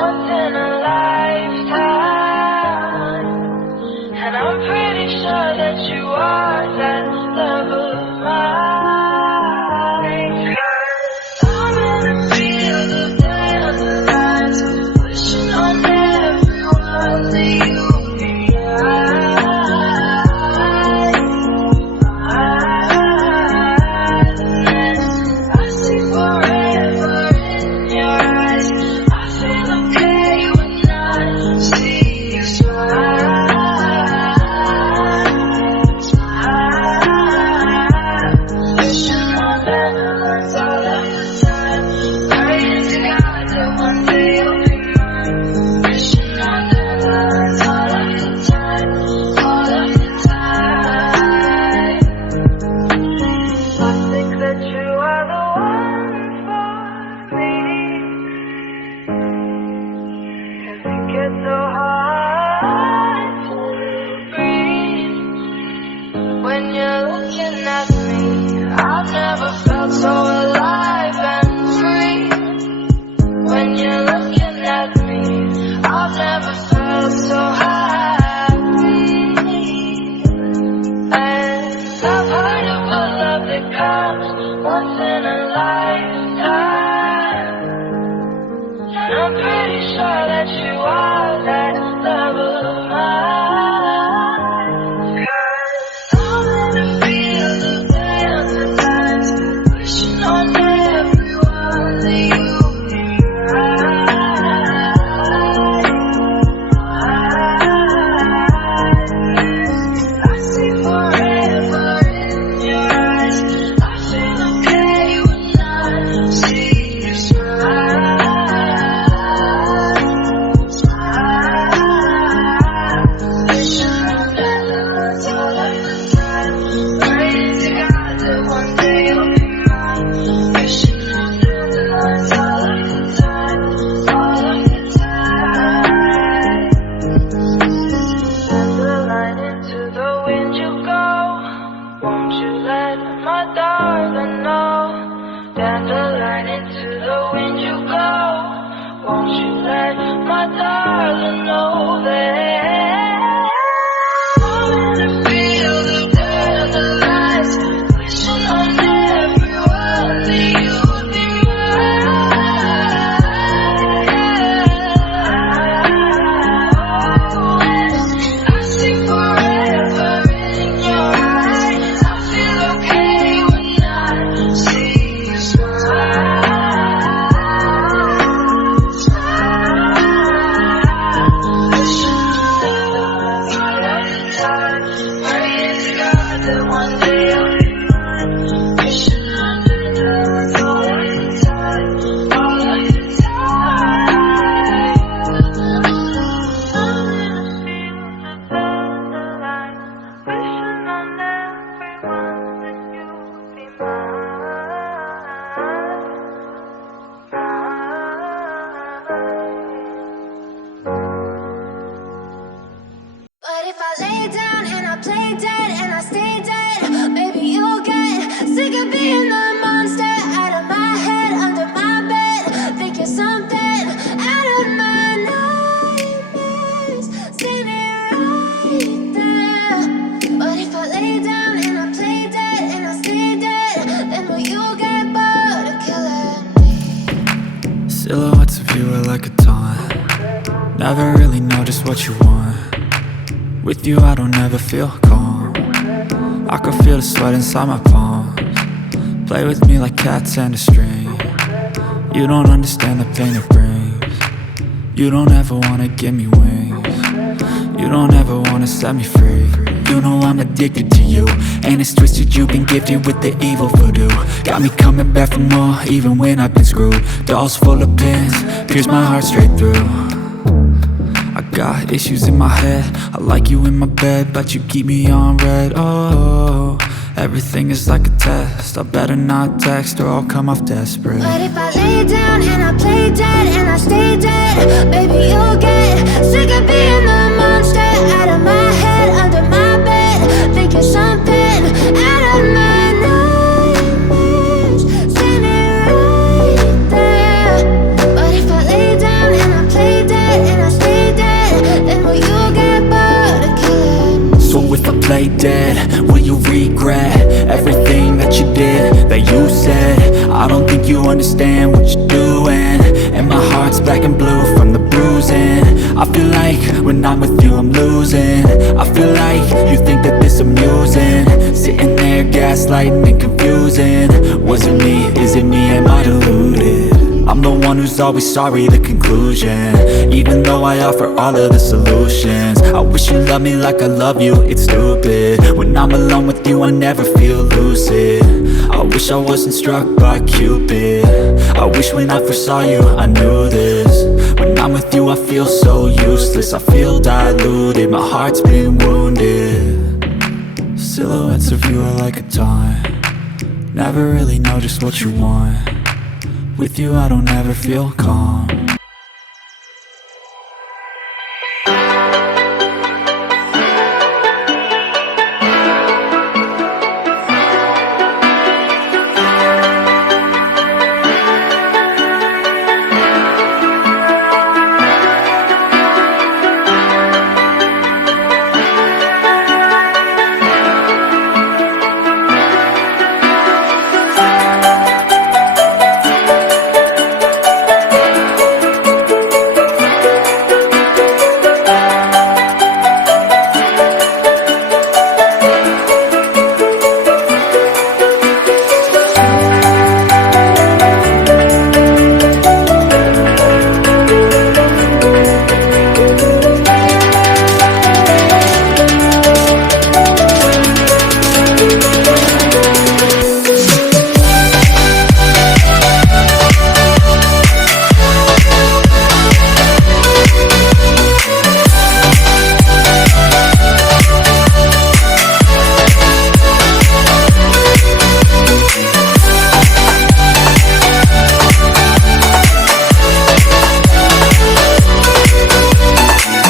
once in a lifetime. And I'm pretty sure that you are that love of mine. 'Cause I'm in a field of dandelions, wishing on everyone that you be mine. I see forever in your eyes. I feel okay when I see you smile. Smile. Wishing on dandelions all of the time. Praying to God that one day you'll be mine. Wishing on dandelions all of the time. All of the time. I think that you are the one for me. 'Cause it gets so hard to breathe when you're looking at me. I've never felt so alive and free. When you're looking at me, I've never felt so happy. And I've heard of a love that comes once in a lifetime. And I'm pretty sure that you are that love of mine. 'Cause I'm in a field of dandelions, wishing on everyone that you be mine. I see forever in your eyes. I feel okay when I see you smile. Smile. Wishing on dandelions all of the time. Praying to God that one day you'll be mine. Wishing on dandelions all of the time. All of the time. Dandelion into the wind you go. Won't you let my darling know? Dandelion into the wind you go. Won't you let my darling know that I'm in a field of dandelions, wishing on everyone that you be mine. I see forever in your eyes. I feel okay when I see you smile. Smile. Wishing on dandelions all of the time. Praying to God that one day you'll be mine. Wishing on dandelions all of the time. All of the time. I'm in a field of dandelions, wishing on everyone that you be mine. But if I lay down and I play dead and I stay dead, maybe you'll get sick of being the monster out of my head, under my bed. Think you're something out of my nightmares, standing right there. But if I lay down and I play dead and I stay dead, then will you get bored of killing me? Silhouettes of you are like a taunt. Never really know just what you want. With you I don't ever feel calm. I can feel the sweat inside my palms. Play with me like cats and a string. You don't understand the pain it brings. You don't ever wanna give me wings. You don't ever wanna set me free. You know I'm addicted to you, and it's twisted, you've been gifted with the evil voodoo. Got me coming back for more, even when I've been screwed. Dolls full of pins, pierce my heart straight through. I got issues in my head, I like you in my bed, but you keep me on red. Oh, everything is like a test. I better not text or I'll come off desperate. But if I lay down and I play dead and I stay dead, baby you'll get sick of being the monster out of my head, under my bed. Think you're something out of my nightmares, standing right there. But if I lay down and I play lay dead? Will you regret everything that you did, that you said? I don't think you understand what you're doing, and my heart's black and blue from the bruising. I feel like when I'm with you I'm losing. I feel like you think that this amusing, sitting there gaslighting and confusing. Was it me? Is it me? Am I deluded? I'm the one who's always sorry, the conclusion. Even though I offer all of the solutions, I wish you loved me like I love you, it's stupid. When I'm alone with you I never feel lucid. I wish I wasn't struck by Cupid. I wish when I first saw you I knew this. When I'm with you I feel so useless, I feel diluted, my heart's been wounded. Silhouettes of you are like a taunt, never really know just what you want. With you I don't ever feel calm.